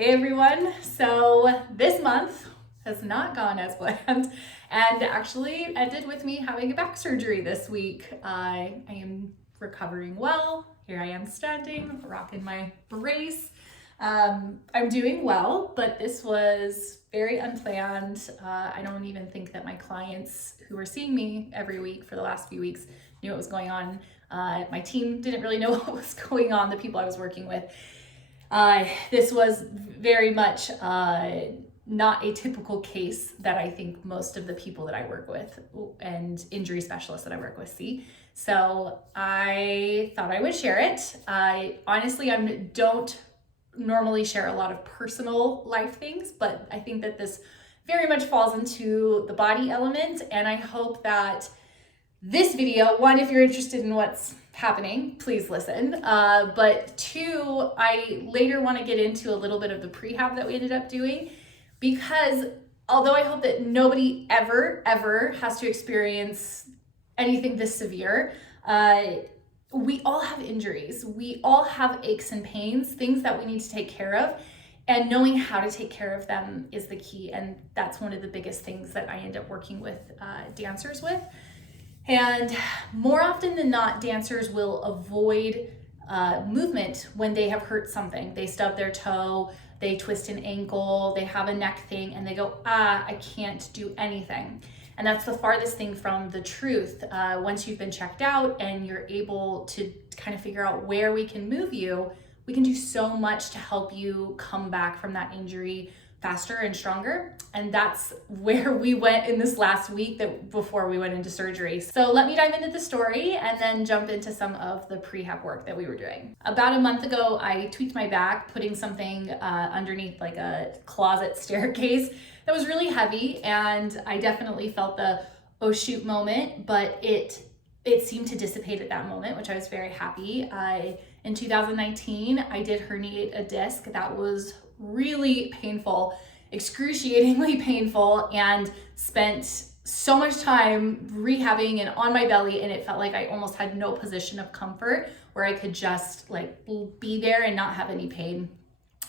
Hey everyone, so this month has not gone as planned and actually ended with me having a back surgery this week. I am recovering well. Here I am standing, rocking my brace. I'm doing well, but this was very unplanned. I don't even think that my clients who were seeing me every week for the last few weeks knew what was going on. My team didn't really know what was going on, the people I was working with. This was very much not a typical case that I think most of the people that I work with and injury specialists that I work with see. So I thought I would share it. Honestly, I don't normally share a lot of personal life things, but I think that this very much falls into the body element, and I hope that this video, one, if you're interested in what's happening, please listen. But two, I later want to get into a little bit of the prehab that we ended up doing, because although I hope that nobody ever has to experience anything this severe, we all have injuries. We all have aches and pains, things that we need to take care of, and knowing how to take care of them is the key. And that's one of the biggest things that I end up working with dancers with. And more often than not, dancers will avoid movement when they have hurt something. They stub their toe, they twist an ankle, they have a neck thing, and they go, I can't do anything. And that's the farthest thing from the truth. Once you've been checked out and you're able to kind of figure out where we can move you, we can do so much to help you come back from that injury faster and stronger. And that's where we went in this last week before we went into surgery. So let me dive into the story and then jump into some of the prehab work that we were doing. About a month ago, I tweaked my back, putting something underneath like a closet staircase that was really heavy. And I definitely felt the, oh shoot moment, but it seemed to dissipate at that moment, which I was very happy. In 2019, I did herniate a disc that was really painful, excruciatingly painful, and spent so much time rehabbing and on my belly, and it felt like I almost had no position of comfort where I could just like be there and not have any pain.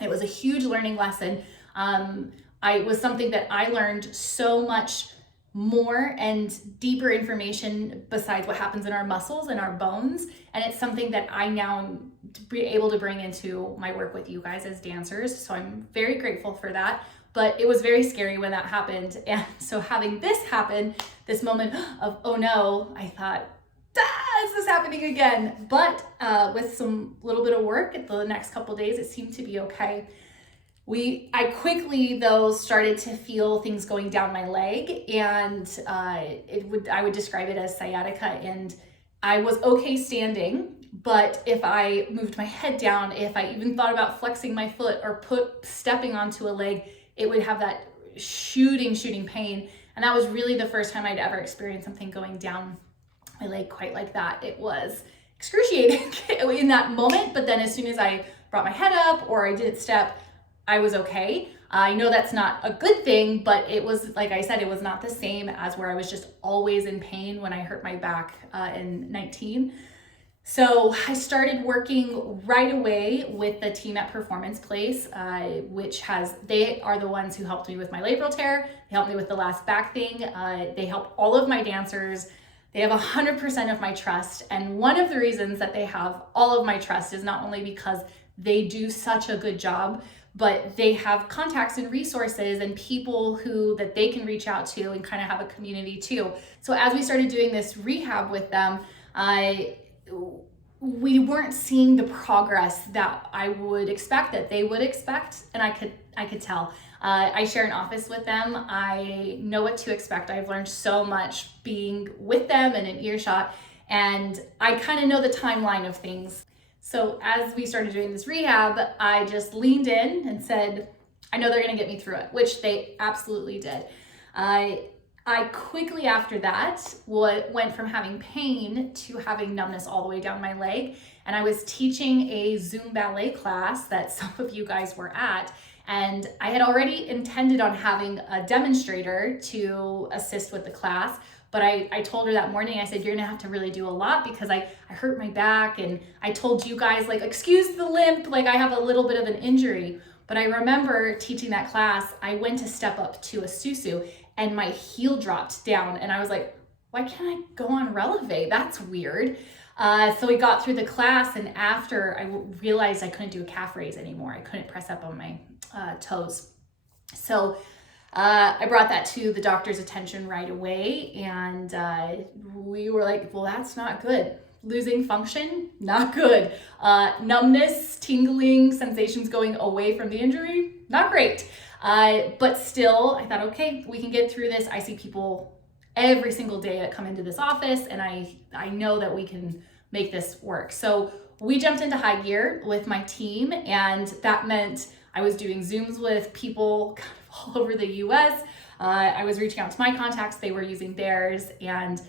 It was a huge learning lesson. It was something that I learned so much more and deeper information besides what happens in our muscles and our bones. And it's something that I now am able to bring into my work with you guys as dancers. So I'm very grateful for that. But it was very scary when that happened. And so having this happen, this moment of, oh no, I thought, is this happening again? But with some little bit of work the next couple of days, it seemed to be okay. I quickly though started to feel things going down my leg, and I would describe it as sciatica, and I was okay standing, but if I moved my head down, if I even thought about flexing my foot or stepping onto a leg, it would have that shooting pain. And that was really the first time I'd ever experienced something going down my leg quite like that. It was excruciating in that moment, but then as soon as I brought my head up or I did step, I was okay. I know that's not a good thing, but it was, like I said, it was not the same as where I was just always in pain when I hurt my back in 19. So I started working right away with the team at Performance Place, they are the ones who helped me with my labral tear. They helped me with the last back thing. They help all of my dancers. They have 100% of my trust. And one of the reasons that they have all of my trust is not only because they do such a good job, but they have contacts and resources and people that they can reach out to and kind of have a community too. So as we started doing this rehab with them, we weren't seeing the progress that I would expect that they would expect, and I could tell. I share an office with them. I know what to expect. I've learned so much being with them and in earshot, and I kind of know the timeline of things. So as we started doing this rehab, I just leaned in and said, I know they're gonna get me through it, which they absolutely did. I quickly after that went from having pain to having numbness all the way down my leg. And I was teaching a Zoom ballet class that some of you guys were at. And I had already intended on having a demonstrator to assist with the class. But I told her that morning, I said, you're gonna have to really do a lot because I hurt my back, and I told you guys, like, excuse the limp, like I have a little bit of an injury. But I remember teaching that class, I went to step up to a susu and my heel dropped down and I was like, why can't I go on releve? That's weird. So we got through the class, and after I realized I couldn't do a calf raise anymore. I couldn't press up on my toes. So I brought that to the doctor's attention right away, and we were like, well, that's not good. Losing function, not good. Numbness, tingling, sensations going away from the injury, not great. But still, I thought, okay, we can get through this. I see people every single day that come into this office, and I know that we can make this work. So we jumped into high gear with my team, and that meant I was doing Zooms with people kind of all over the US. I was reaching out to my contacts, they were using theirs, and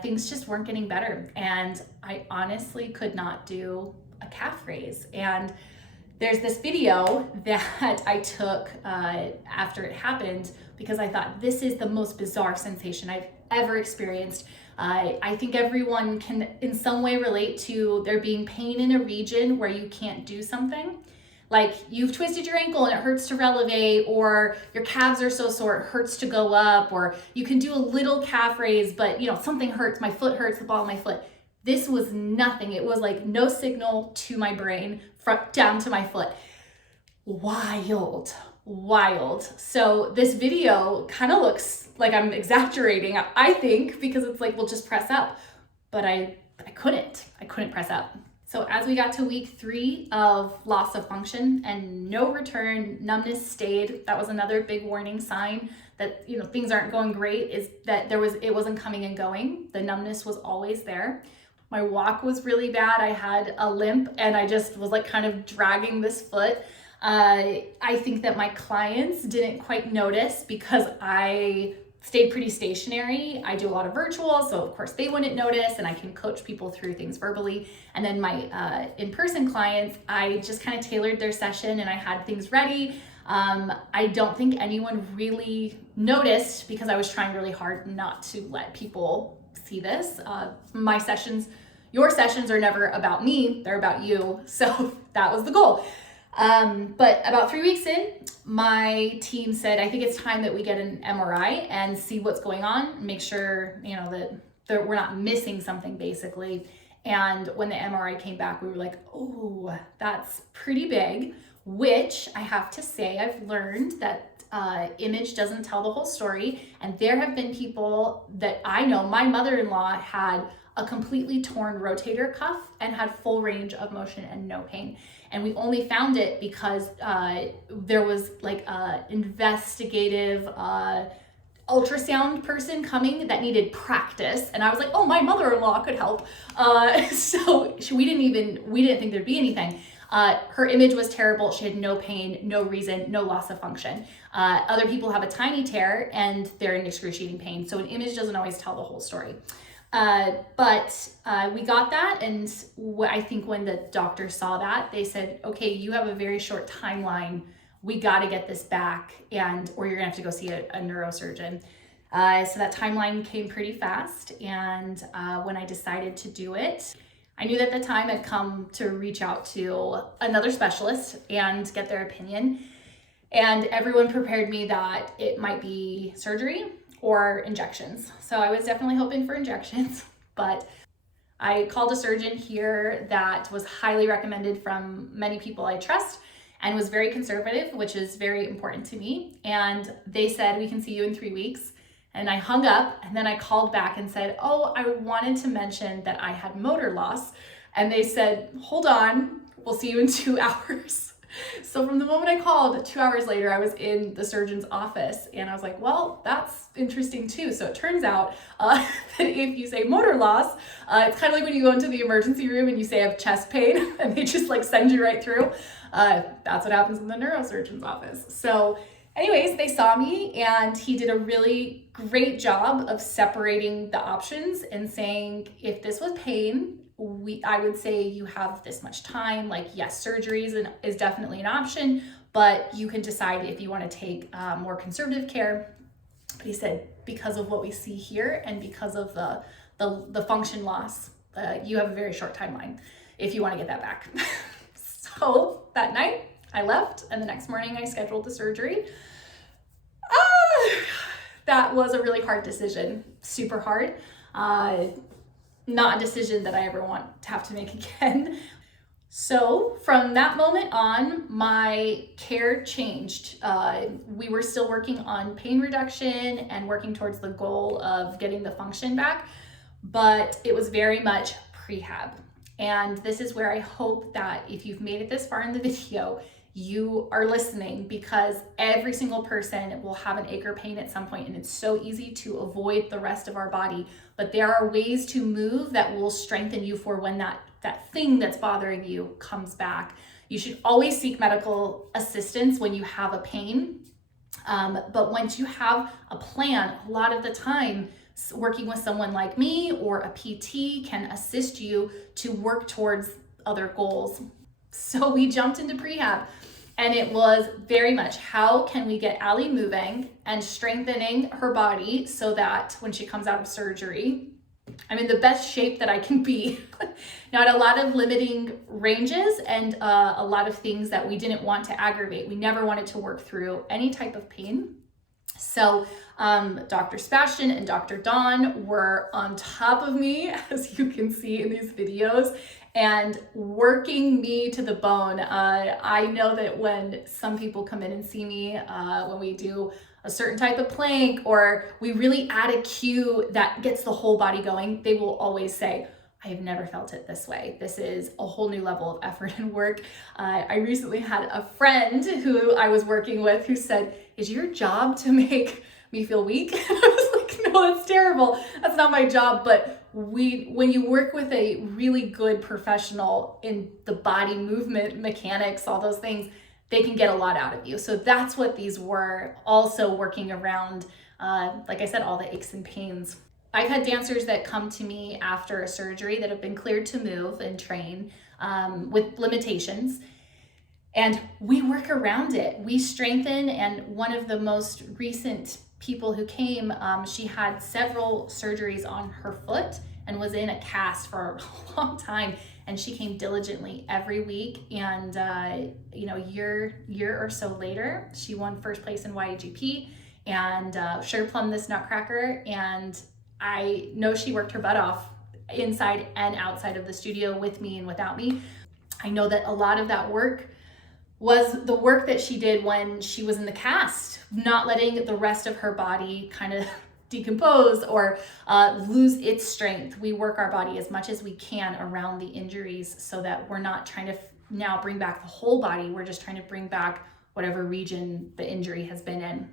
things just weren't getting better. And I honestly could not do a calf raise. And there's this video that I took after it happened, because I thought this is the most bizarre sensation I've ever experienced. I think everyone can in some way relate to there being pain in a region where you can't do something. Like you've twisted your ankle and it hurts to releve, or your calves are so sore it hurts to go up, or you can do a little calf raise, but something hurts, my foot hurts, the ball of my foot. This was nothing. It was like no signal to my brain down to my foot. Wild. So this video kind of looks like I'm exaggerating, I think, because it's like, well, just press up. But I couldn't press up. So as we got to week 3 of loss of function and no return, numbness stayed. That was another big warning sign that things aren't going great, is that it wasn't coming and going. The numbness was always there. My walk was really bad. I had a limp and I just was like kind of dragging this foot. I think that my clients didn't quite notice because I stayed pretty stationary. I do a lot of virtual, so of course they wouldn't notice, and I can coach people through things verbally. And then my in-person clients, I just kind of tailored their session and I had things ready. I don't think anyone really noticed because I was trying really hard not to let people see this. Your sessions are never about me, they're about you. So that was the goal. But about 3 weeks in, my team said, I think it's time that we get an MRI and see what's going on, make sure, that we're not missing something basically. And when the MRI came back, we were like, oh, that's pretty big, which I have to say, I've learned that image doesn't tell the whole story. And there have been people that I know, my mother-in-law had a completely torn rotator cuff and had full range of motion and no pain. And we only found it because there was like a investigative ultrasound person coming that needed practice. And I was like, oh, my mother-in-law could help. So we didn't think there'd be anything. Her image was terrible. She had no pain, no reason, no loss of function. Other people have a tiny tear and they're in excruciating pain. So an image doesn't always tell the whole story. But we got that, and I think when the doctor saw that, they said, okay, you have a very short timeline. We got to get this back, or you're gonna have to go see a neurosurgeon. So that timeline came pretty fast, and when I decided to do it, I knew that the time had come to reach out to another specialist and get their opinion. And everyone prepared me that it might be surgery or injections. So I was definitely hoping for injections, but I called a surgeon here that was highly recommended from many people I trust and was very conservative, which is very important to me. And they said, we can see you in 3 weeks. And I hung up, and then I called back and said, oh, I wanted to mention that I had motor loss. And they said, hold on, we'll see you in 2 hours. So from the moment I called, 2 hours later, I was in the surgeon's office, and I was like, well, that's interesting too. So it turns out that if you say motor loss, it's kind of like when you go into the emergency room and you say I have chest pain and they just like send you right through. That's what happens in the neurosurgeon's office. So anyways, they saw me, and he did a really great job of separating the options and saying, if this was pain, I would say you have this much time. Like, yes, surgery is definitely an option, but you can decide if you want to take more conservative care. But he said, because of what we see here and because of the function loss, you have a very short timeline if you want to get that back. So that night, I left, and the next morning I scheduled the surgery. That was a really hard decision, super hard. Not a decision that I ever want to have to make again. So from that moment on, my care changed. We were still working on pain reduction and working towards the goal of getting the function back, but it was very much prehab. And this is where I hope that if you've made it this far in the video, you are listening, because every single person will have an ache or pain at some point, and it's so easy to avoid the rest of our body. But there are ways to move that will strengthen you for when that thing that's bothering you comes back. You should always seek medical assistance when you have a pain. But once you have a plan, a lot of the time, working with someone like me or a PT can assist you to work towards other goals. So we jumped into prehab, and it was very much, how can we get Allie moving and strengthening her body so that when she comes out of surgery, I'm in the best shape that I can be. Not a lot of limiting ranges and a lot of things that we didn't want to aggravate. We never wanted to work through any type of pain. So Dr. Sebastian and Dr. Dawn were on top of me, as you can see in these videos, and working me to the bone. I know that when some people come in and see me, when we do a certain type of plank, or we really add a cue that gets the whole body going, they will always say, I have never felt it this way. This is a whole new level of effort and work. I recently had a friend who I was working with who said, is your job to make me feel weak? And I was like, no, that's terrible. That's not my job. But when you work with a really good professional in the body movement, mechanics, all those things, they can get a lot out of you. So that's what these were, also working around, like I said, all the aches and pains. I've had dancers that come to me after a surgery that have been cleared to move and train with limitations, and we work around it. We strengthen, and one of the most recent people who came, she had several surgeries on her foot and was in a cast for a long time, and she came diligently every week, and year or so later, she won first place in YAGP and sugar plum this nutcracker, and I know she worked her butt off inside and outside of the studio with me and without me. I know that a lot of that work was the work that she did when she was in the cast, not letting the rest of her body kind of decompose or lose its strength. We work our body as much as we can around the injuries so that we're not trying to now bring back the whole body. We're just trying to bring back whatever region the injury has been in.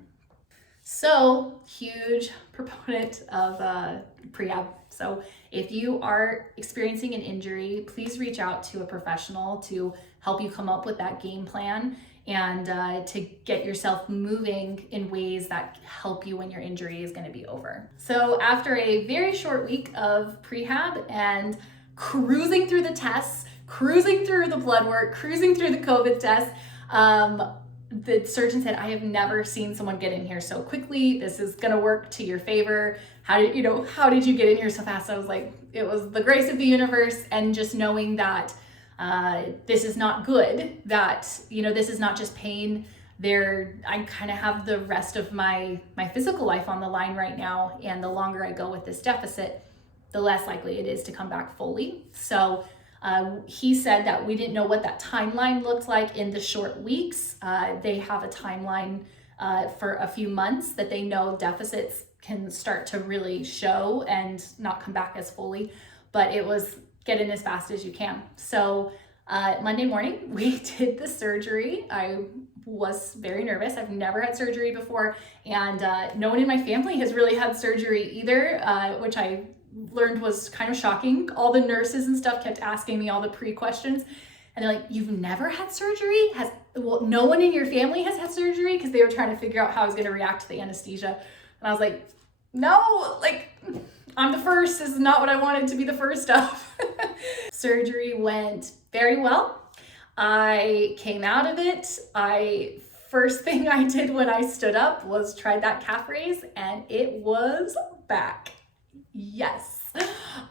So, huge proponent of prehab. So if you are experiencing an injury, please reach out to a professional to help you come up with that game plan and to get yourself moving in ways that help you when your injury is going to be over. So after a very short week of prehab and cruising through the tests, cruising through the blood work, cruising through the COVID tests, the surgeon said, I have never seen someone get in here so quickly. This is gonna work to your favor. How did you get in here so fast? I was like, it was the grace of the universe, and just knowing that this is not good, that, this is not just pain. I kind of have the rest of my physical life on the line right now. And the longer I go with this deficit, the less likely it is to come back fully. So he said that we didn't know what that timeline looked like in the short weeks. They have a timeline for a few months that they know deficits can start to really show and not come back as fully, but it was get in as fast as you can. So Monday morning, we did the surgery. I was very nervous. I've never had surgery before, and no one in my family has really had surgery either, which I learned was kind of shocking. All the nurses and stuff kept asking me all the pre-questions, and they're like, you've never had surgery? No one in your family has had surgery? Because they were trying to figure out how I was going to react to the anesthesia. And I was like, no, I'm the first. This is not what I wanted to be the first of. Surgery went very well. I came out of it. First thing I did when I stood up was tried that calf raise, and it was back. Yes.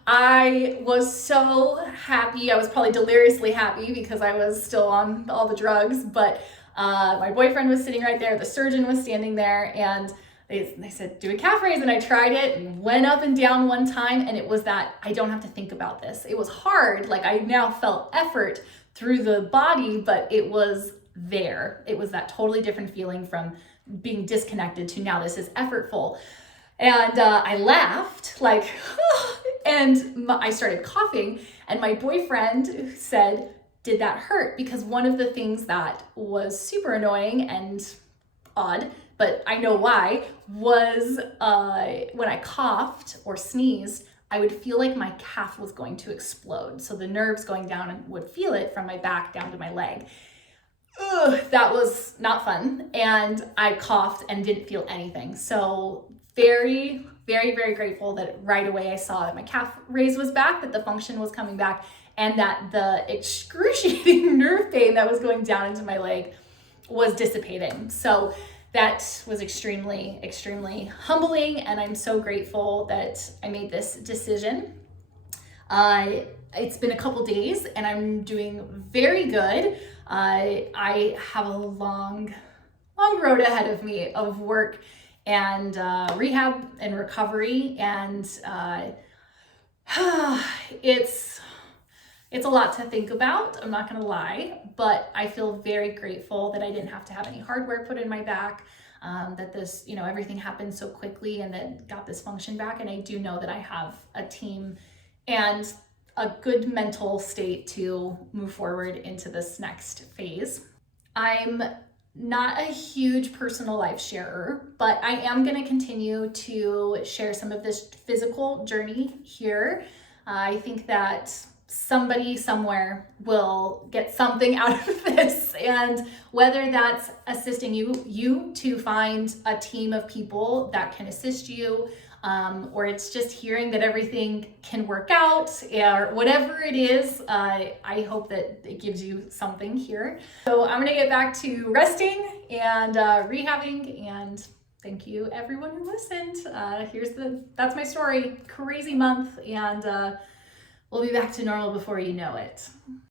I was so happy. I was probably deliriously happy because I was still on all the drugs, but my boyfriend was sitting right there. The surgeon was standing there, and they said, do a calf raise. And I tried it and went up and down one time. And it was that I don't have to think about this. It was hard. Like, I now felt effort through the body, but it was there. It was that totally different feeling from being disconnected to now this is effortful. And I laughed, like, and I started coughing. And my boyfriend said, did that hurt? Because one of the things that was super annoying and odd, but I know why, was when I coughed or sneezed, I would feel like my calf was going to explode. So the nerves going down and would feel it from my back down to my leg. Ugh, that was not fun. And I coughed and didn't feel anything. So very, very, very grateful that right away I saw that my calf raise was back, that the function was coming back, and that the excruciating nerve pain that was going down into my leg was dissipating. So that was extremely, extremely humbling, and I'm so grateful that I made this decision. It's been a couple days and I'm doing very good. I have a long road ahead of me of work and rehab and recovery, and it's a lot to think about, I'm not gonna lie, but I feel very grateful that I didn't have to have any hardware put in my back, that this, everything happened so quickly and then got this function back. And I do know that I have a team and a good mental state to move forward into this next phase. I'm not a huge personal life sharer, but I am going to continue to share some of this physical journey here. I think that somebody somewhere will get something out of this, and whether that's assisting you to find a team of people that can assist you, or it's just hearing that everything can work out, or whatever it is, I hope that it gives you something here. So I'm gonna get back to resting and rehabbing, and thank you everyone who listened. That's my story. Crazy month, and we'll be back to normal before you know it.